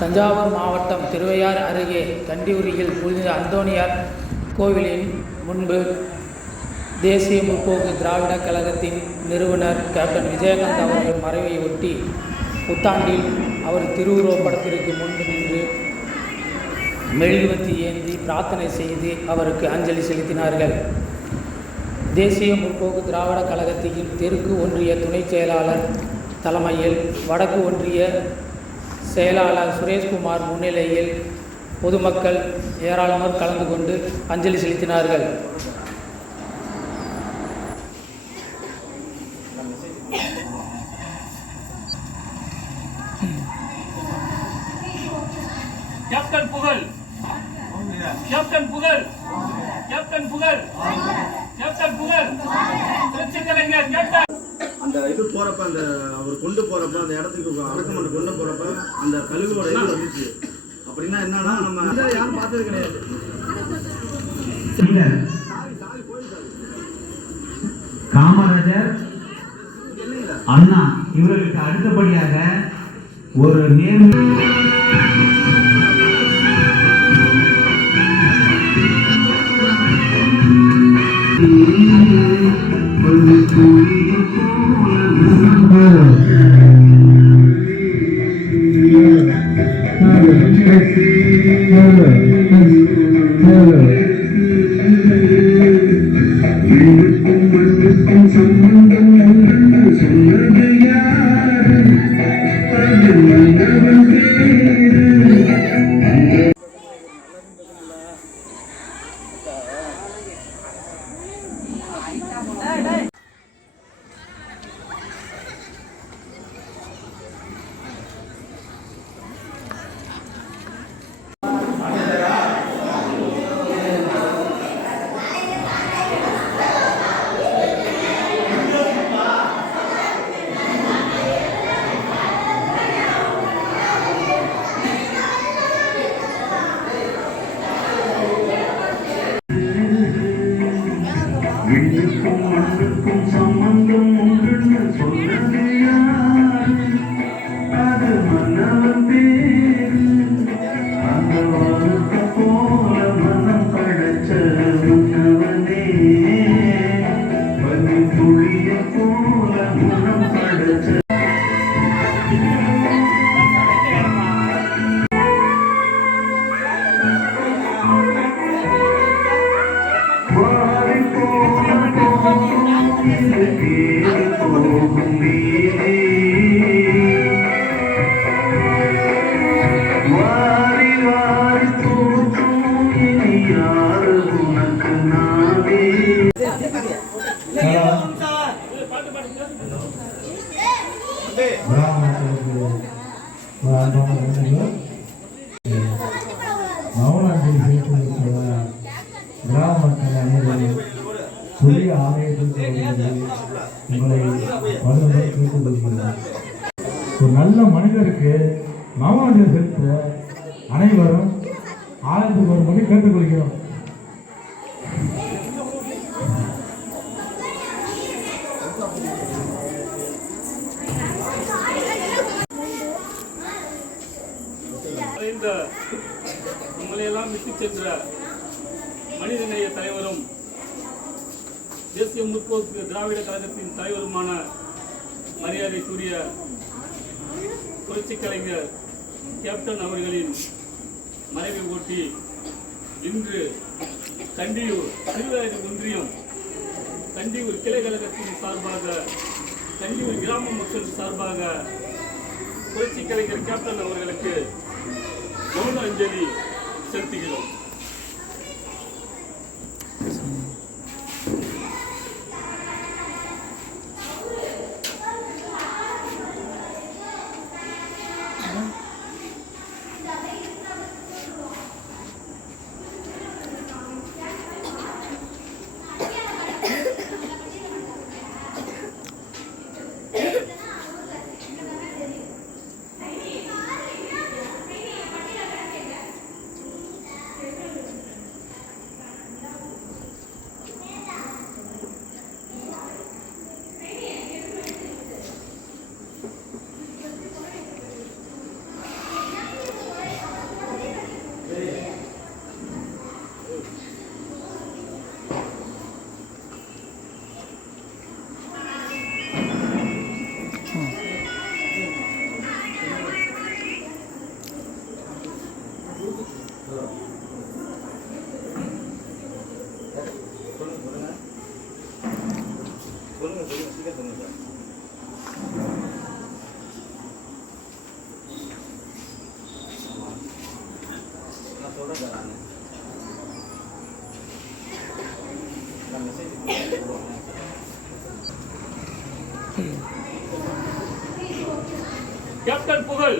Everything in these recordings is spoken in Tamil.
தஞ்சாவூர் மாவட்டம் திருவையாறு அருகே கண்டியூரியில் புனித அந்தோணியார் கோவிலின் முன்பு தேசிய முற்போக்கு திராவிட கழகத்தின் நிறுவனர் கேப்டன் விஜயகாந்த் அவர்கள் மறைவை ஒட்டி புத்தாண்டில் அவர் திருவுருவப் படத்திற்கு முன்பு நின்று மெழுகுவர்த்தி ஏந்தி பிரார்த்தனை செய்து அவருக்கு அஞ்சலி செலுத்தினார்கள். தேசிய முற்போக்கு திராவிட கழகத்தின் தெற்கு ஒன்றிய துணை செயலாளர் தலைமையில் வடக்கு ஒன்றிய செயலாளர் சுரேஷ்குமார் முன்னிலையில் பொதுமக்கள் ஏராளமானோர் கலந்து கொண்டு அஞ்சலி செலுத்தினார்கள். கேப்டன் புகழ், கேப்டன் புகழ், கேப்டன் புகழ், கேப்டன் புகழ், புரட்சி கலைஞர் கேப்டன். அந்த இது போறப்ப அந்த அவர் கொண்டு போறப்ப அந்த இடத்துக்கு அடக்கமன்ற கொண்டு போறப்ப அந்த கழுகுவோட இது வந்துச்சு. அப்படின்னா என்னன்னா நம்ம யாரும் பார்த்தது கிடையாது. காமராஜர், அண்ணா இவர்களுக்கு அடுத்தபடியாக ஒரு நேர்மை விண்ணுக்கும் மண்ணுக்கும் சம்பந்தம் உண்டுன்னு சொன்னது யாரு? அது மன்னவன் பேரு. அந்த வானத்தை போல மனம் படைச்ச முன்னவனே, பனி துளிய போல மனம் படைச்ச புதிய ஆலயத்திற்கு உங்களை ஒரு நல்ல மனிதருக்கு மாமாஜி செலுத்த அனைவரும் ஆலயத்துக்கு ஒரு முறை கேட்டுக்கொள்கிறோம். நம்மளையெல்லாம் விட்டு சென்ற மனிதநேய தலைவரும் தேசிய முற்போக்கு திராவிட கழகத்தின் தலைவருமான மரியாதைக்குரிய புரட்சி கலைஞர் கேப்டன் அவர்களின் மறைவை ஒட்டி இன்று கண்டியூர் திருவையாறு ஒன்றியம் கண்டியூர் கிளை கழகத்தின் சார்பாக கண்டியூர் கிராம மக்கள் சார்பாக புரட்சி கலைஞர் கேப்டன் அவர்களுக்கு மௌன அஞ்சலி செலுத்துகிறோம். கேப்டன் புகழ்,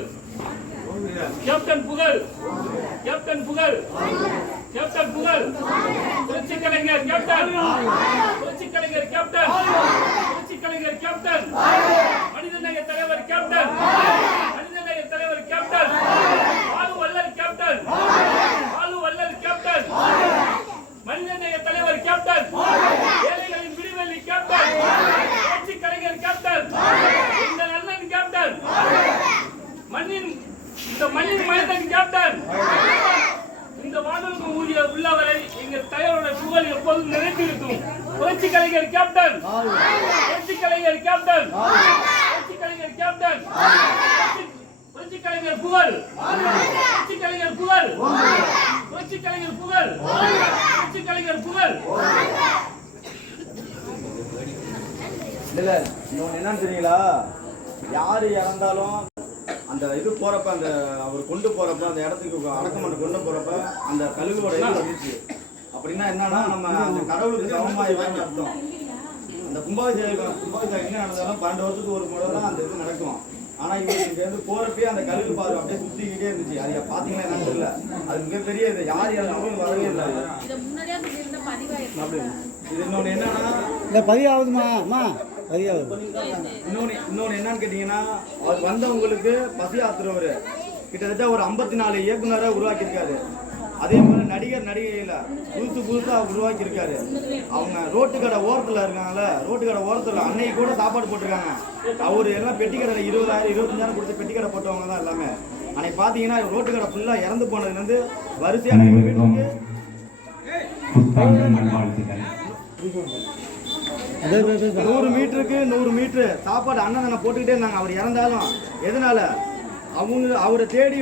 கேப்டன் புகழ், கேப்டன் புகழ், கேப்டன் புகழ், புரட்சி கலைஞர் கேப்டன், புரட்சி கலைஞர் கேப்டன், புரட்சி கலைஞர் கேப்டன், மனிதநேய தலைவர் கேப்டன், மனிதநேய தலைவர் கேப்டன், பாலு வள்ளல் கேப்டன், பாலு வள்ளல் கேப்டன், மனிதநேய தலைவர் கேப்டன், ஏழைகளின் விடுதலை கேப்டன், புரட்சி கலைஞர் கேப்டன், இந்த அண்ணன் கேப்டன், இந்த மண்ணின் மைந்தன் கேப்டன். இந்த வானொலிக்கு ஊதிய உள்ளவரை எங்கள் தலைவருடைய புகழ் எப்போதும் நிறைந்திருக்கும். புரட்சி கலைஞர் கேப்டன், புரட்சி கலைஞர் கேப்டன், புரட்சி கலைஞர் கேப்டன், புரட்சி கலைஞர் புகழ், புரட்சி கலைஞர் புகழ், புரட்சி கலைஞர் புகழ், புரட்சி கலைஞர் புகழ். இல்ல இன்னொன்னு என்னன்னு தெரியுங்களா, யாரு இறந்தாலும் அந்த இது போறப்ப அந்த அவர் கொண்டு போறப்ப அந்த இடத்துக்கு அடக்கமன்ற கொண்டு போறப்ப அந்த கழுகுவோட இது வந்துச்சு. அப்படின்னா என்னன்னா நம்ம அந்த கடவுளுக்கு சமமாயிவான்னு அர்த்தம். அந்த கும்பாபிஷேகம் எங்க நடந்தாலும் 12 வருஷத்துக்கு ஒரு முறை தான் அந்த இது நடக்கும். ஆனா இவங்க இங்க இருந்து போறப்பே அந்த கழுகு பாரு அப்படியே சுத்திக்கிட்டே இருந்துச்சு. அது பாத்தீங்கன்னா என்னன்னு தெரியல. அது மிகப்பெரிய இது யார் யாரும் வரவே இல்லை. இது இன்னொன்னு என்னன்னா இல்லை பதிவாகுதுமா அம்மா பதிவாகுது. இன்னொன்னு என்னன்னு கேட்டீங்கன்னா, அவர் வந்தவங்களுக்கு பசி ஆத்துறவர் கிட்டத்தட்ட ஒரு 54 இயக்குனரை உருவாக்கியிருக்காரு. அதே மாதிரி நடிகையில புதுசா உருவாக்கி இருக்காரு. அவங்க ரோட்டு கடை ஓரத்துல இருக்காங்கல்ல, ரோட்டு கடை ஓரத்துல அன்னைக்கு கூட சாப்பாடு போட்டிருக்காங்க. அவரு எல்லாம் பெட்டி கடையில் 20,000 25,000 கொடுத்து பெட்டி கடை போட்டவங்க தான் எல்லாமே. அன்னைக்கு பாத்தீங்கன்னா ரோட்டு கடை ஃபுல்லா இறந்து போனதுல இருந்து வரிசையா 100 மீட்டருக்கு 100 மீட்டர் சாப்பாடு அன்னதானே போட்டுக்கிட்டே இருந்தாங்க. அவர் இறந்தாலும் எதனால அவரை தேடி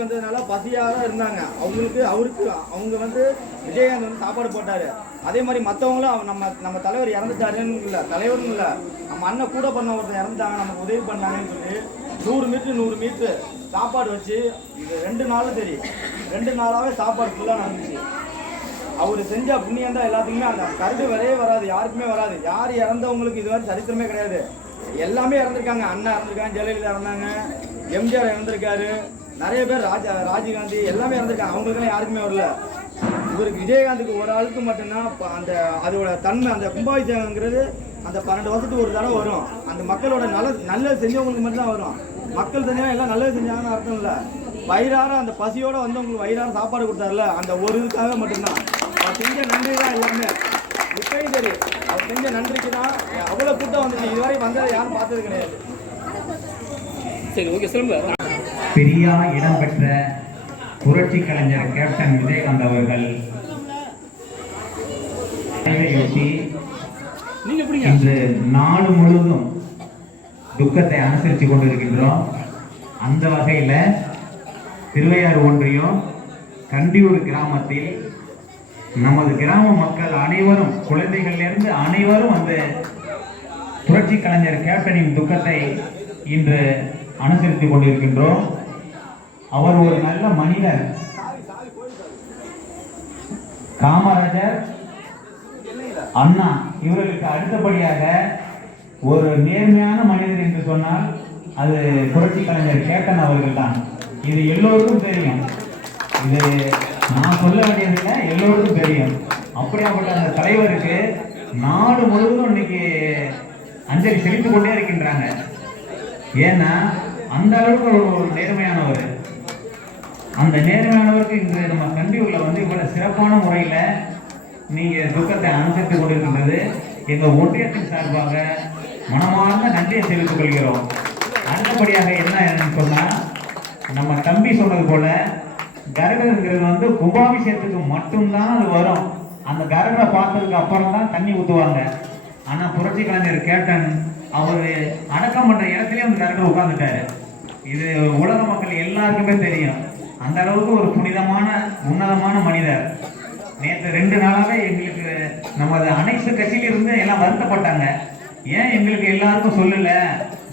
வந்ததுனால பசியாக இருந்தாங்க. அவங்க வந்து விஜயகாந்த் வந்து சாப்பாடு போட்டாரு. அதே மாதிரி மற்றவங்களும் நம்ம தலைவர் இறந்துட்டாருன்னு இல்லை, தலைவரும் இல்லை, நம்ம அண்ணன் கூட பண்ண ஒருத்தர் இறந்துட்டாங்க, நமக்கு உதவி பண்ணாங்கன்னு சொல்லி 100 மீட்டர் சாப்பாடு வச்சு இது 2 நாளும் சரி 2 நாளாவே சாப்பாடு ஃபுல்லாக நடந்துச்சு. அவர் செஞ்ச புண்ணியம் தான் எல்லாத்துக்குமே. அந்த கருத்து வரவே வராது, யாருக்குமே வராது. யார் இறந்தவங்களுக்கு இதுவரை சரித்திரமே கிடையாது. எல்லாமே இறந்துருக்காங்க. அண்ணா இறந்துருக்காங்க, ஜெயலலிதா இறந்தாங்க, எம்ஜிஆர் இறந்துருக்காரு, நிறைய பேர் ராஜீவ்காந்தி எல்லாமே இறந்துருக்காங்க. அவங்களுக்குலாம் யாருக்குமே வரல. இவருக்கு விஜயகாந்துக்கு ஒரு ஆளுக்கு மட்டும்தான் அதோட தன்மை. அந்த கும்பாபிஷேகங்கிறது அந்த 12 வருஷத்துக்கு ஒரு தடவை வரும். அந்த மக்களோட நல்லது செஞ்சவங்களுக்கு மட்டும்தான் வரும். மக்கள் செஞ்சாங்க எல்லாம் நல்லது செஞ்சாங்கன்னு அர்த்தம் இல்லை. வயிறார அந்த பசியோட வந்து உங்களுக்கு வயிறார சாப்பாடு கொடுத்தாருல, அந்த ஒரு இதுக்காக மட்டும்தான். அவர் செஞ்ச நன்றி தான் எல்லாமே. இப்பயும் சரி, அவர் செஞ்ச நன்றிக்கு தான் அவ்வளோ கூட்டம் வந்துச்சு. இதுவரை வந்ததை யாரும் பார்த்தது கிடையாது. சரி, ஓகே, சொல்லுங்க. பெரியா இடம்பெற்ற புரட்சி கலைஞர் கேப்டன் விஜயகாந்த் அவர்கள் இன்று நாடு முழுவதும் துக்கத்தை அனுசரித்து கொண்டிருக்கின்றோம். அந்த வகையில் திருவையாறு ஒன்றியம் கண்டியூர் கிராமத்தில் நமது கிராம மக்கள் அனைவரும், குழந்தைகளிலிருந்து அனைவரும் அந்த புரட்சி கலைஞர் கேப்டனின் துக்கத்தை இன்று அனுசரித்துக் கொண்டிருக்கின்றோம். அவர் ஒரு நல்ல மனிதர். காமராஜர், அண்ணா இவர்களுக்கு அடுத்தபடியாக ஒரு நேர்மையான மனிதர் என்று சொன்னால் அது புரட்சி கலைஞர் கேப்டன் அவர்கள் தான். இது எல்லோருக்கும் தெரியும். இது நான் சொல்ல வேண்டியதில்லை, எல்லோருக்கும் தெரியும். அப்படியாப்பட்ட அந்த தலைவருக்கு நாடு முழுவதும் இன்னைக்கு அஞ்சலி செலுத்திக் கொண்டே இருக்கின்றாங்க. ஏன்னா அந்த அளவுக்கு ஒரு நேர்மையானவர். அந்த நேர்மையானவருக்கு இன்று நம்ம கண்டியூர்ல வந்து இவ்வளவு சிறப்பான முறையில் நீங்க துக்கத்தை அனுசரித்துக் கொண்டிருக்கின்றது எங்கள் ஒன்றியத்தின் சார்பாக மனமார்ந்த நன்றியை தெரிவித்துக் கொள்கிறோம். அடுத்தபடியாக என்ன சொன்னா, நம்ம தம்பி சொன்னது போல கருடங்கிறது வந்து கும்பாபிஷேகத்துக்கு மட்டும்தான் அது வரும். அந்த கருடை பார்த்ததுக்கு அப்புறம் தான் தண்ணி ஊற்றுவாங்க. ஆனா புரட்சி கலைஞர் கேப்டன் அவர் அடக்கம் பண்ற இடத்துலயே அந்த கருடை உட்கார்ந்துட்டாரு. இது உலக மக்கள் எல்லாருக்குமே தெரியும். அந்த அளவுக்கு ஒரு புனிதமான உன்னதமான மனிதர். நேற்று 2 நாளாவே எங்களுக்கு நமது அனைத்து கட்சியிலிருந்து எல்லாம் வருத்தப்பட்டாங்க. ஏன் எங்களுக்கு எல்லாருக்கும் சொல்லல,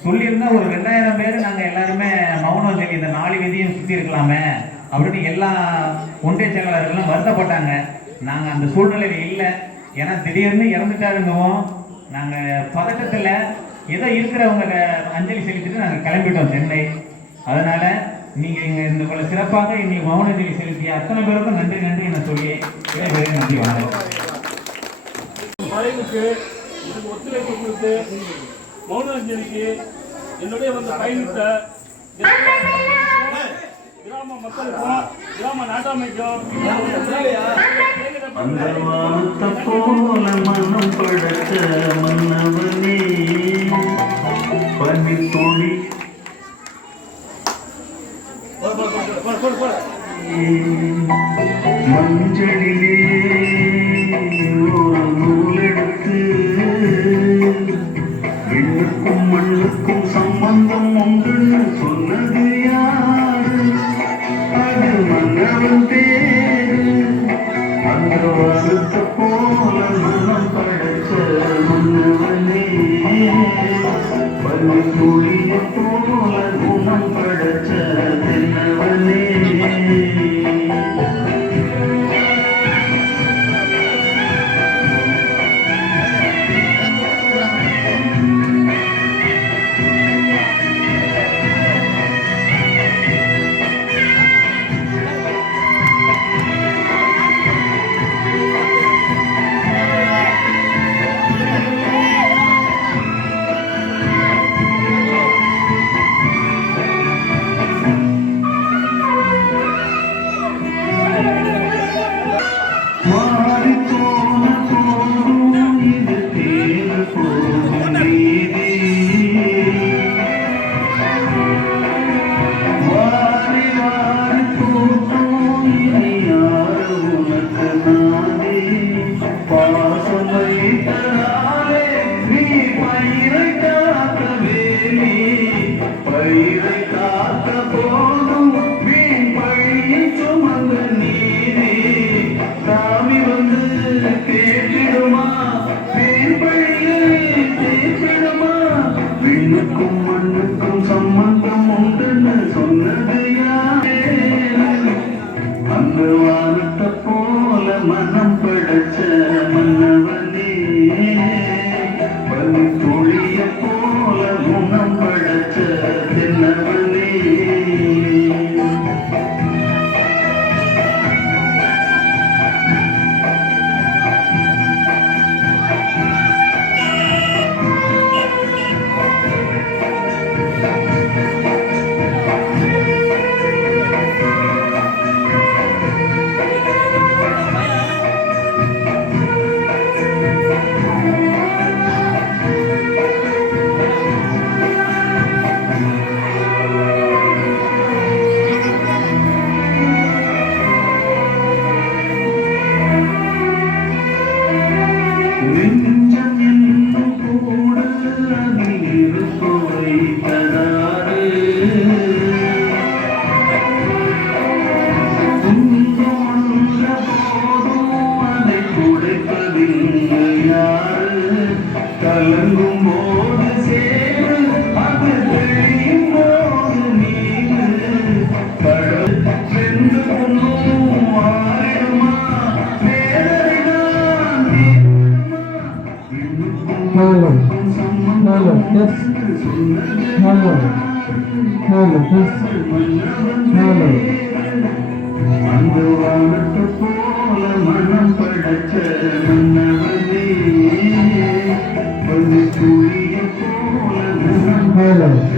சொல்லியிருந்தா ஒரு 2000 பேர் நாங்கள் எல்லாருமே மௌனம் சொல்லி இந்த 4 விதியும் சுற்றி இருக்கலாமே அப்படின்னு எல்லா ஒன்றிய செயலாளர்களும் வருத்தப்பட்டாங்க. நாங்கள் அந்த சூழ்நிலையில் இல்லை. ஏன்னா திடீர்னு இறந்துட்டாருங்கவும் நாங்கள் பதட்டத்தில் ஏதோ இருக்கிறவங்க அஞ்சலி செலுத்திட்டு நாங்கள் கிளம்பிட்டோம் சென்னை. அதனால் நீங்கள் இங்கே இந்த போல சிறப்பாக எங்களுக்கு மௌன அஞ்சலி செலுத்திய அத்தனை பேருக்கும் நன்றி நன்றி என சொல்லி நன்றி வணக்கம். மறைவுக்கு எனக்கு ஒத்துழைப்பு கொடுத்து மௌன அஞ்சலிக்கு என்னுடைய வந்து பயணித்த கிராம மக்களுக்கும் கிராம நாட்டாமைக்கும் அந்த வானத்தை போல மனம் படைத்த மன்னவனே பனித்துளி மஞ்சளிலே ஒரு நூலெடுத்து விண்ணுக்கும் மண்ணுக்கும் சம்பந்தம் உண்டுன்னு சொன்னது யாரு? அது மன்னவன் பேரு. அந்த வானத்தை போல மனம் படைச்ச மன்னவனே பனித்துளியை போல குணம் படைச்ச தென்னவனே. மனம் படைச்ச மன்னவனே பனித்துளிய போல குணம் படைச்ச தென்னவனே. கலங்கும் போது சேரு அது தெரியும் போது நீரு கடல் சென்று கொண்டும் மாறிடுமா நேரடிதான் அந்த வானத்தை போல மனம் படைச்ச மன்னவனே பனித்துளிய போல குணம் படைச்ச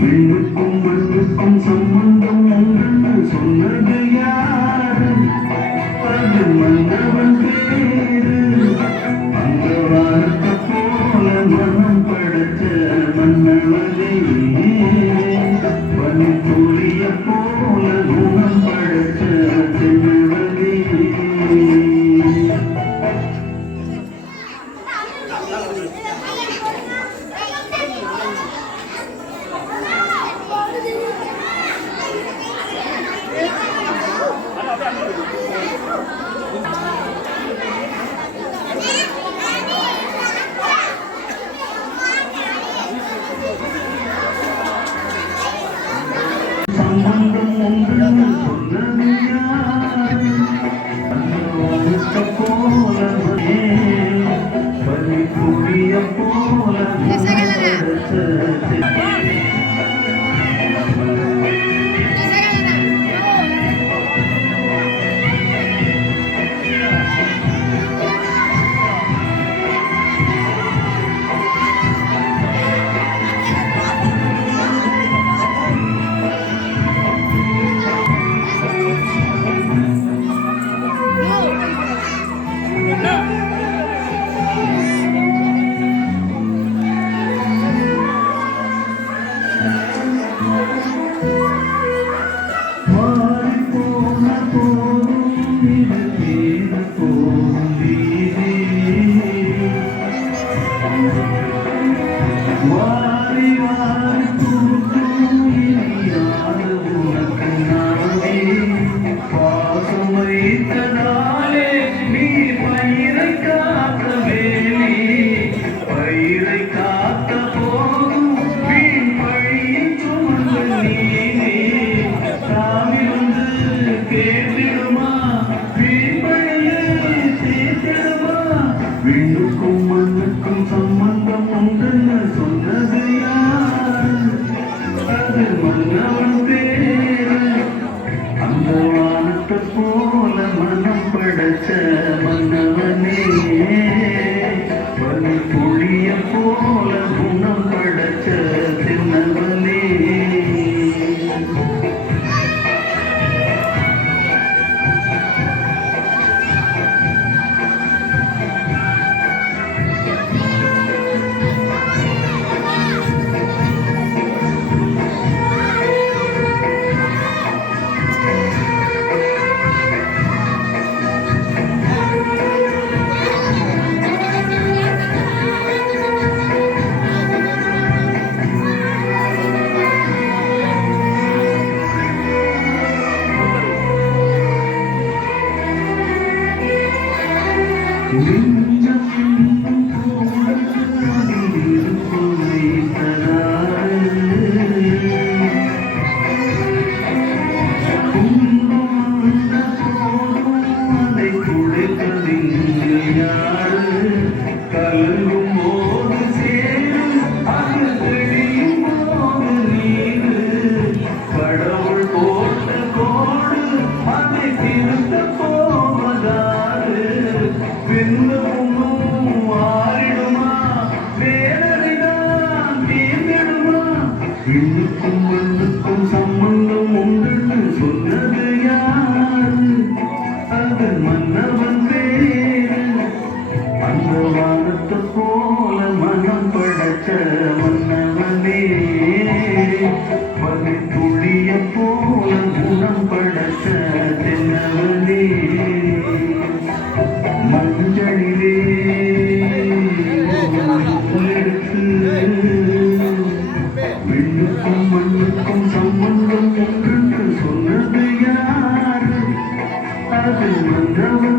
விண்ணுக்கும் மண்ணுக்கும் சம்பந்தம் உண்டு சொன்னது யாரு? அது மன்னவன் பேரு. அந்த வானத்தை போல மனம் படைச்ச மன்னவனே சம்பந்தம் ஒன்று சொன்னது யாரு? அன்னோனுக்கு போலவே பனி புளிய போல விண்ணுக்கும் மண்ணுக்கும் சம்பந்தம் உண்டுன்னு சொன்னது யாரு? அது மன்னவன் பேரு. அந்த வானத்தை போல மனம் படைச்ச மன்னவனே, பனி புளிய போல குணம் படைச்ச தின்னவனே. விண்ணுக்கும் மண்ணுக்கும் சம்பந்தம் உண்டுன்னு சொன்னது யாரு? அது மன்னவன் பேரு. அந்த வானத்தை போல மனம் படைச்ச மன்னவனே, பனி துளிய போல குணம் படைச்ச தென்னவனே. மஞ்சளிலே எடுத்து விண்ணுக்கும் மண்ணுக்கும் சம்பந்தம் ஒன்று சொன்னது யாரு? அது மன்னவன்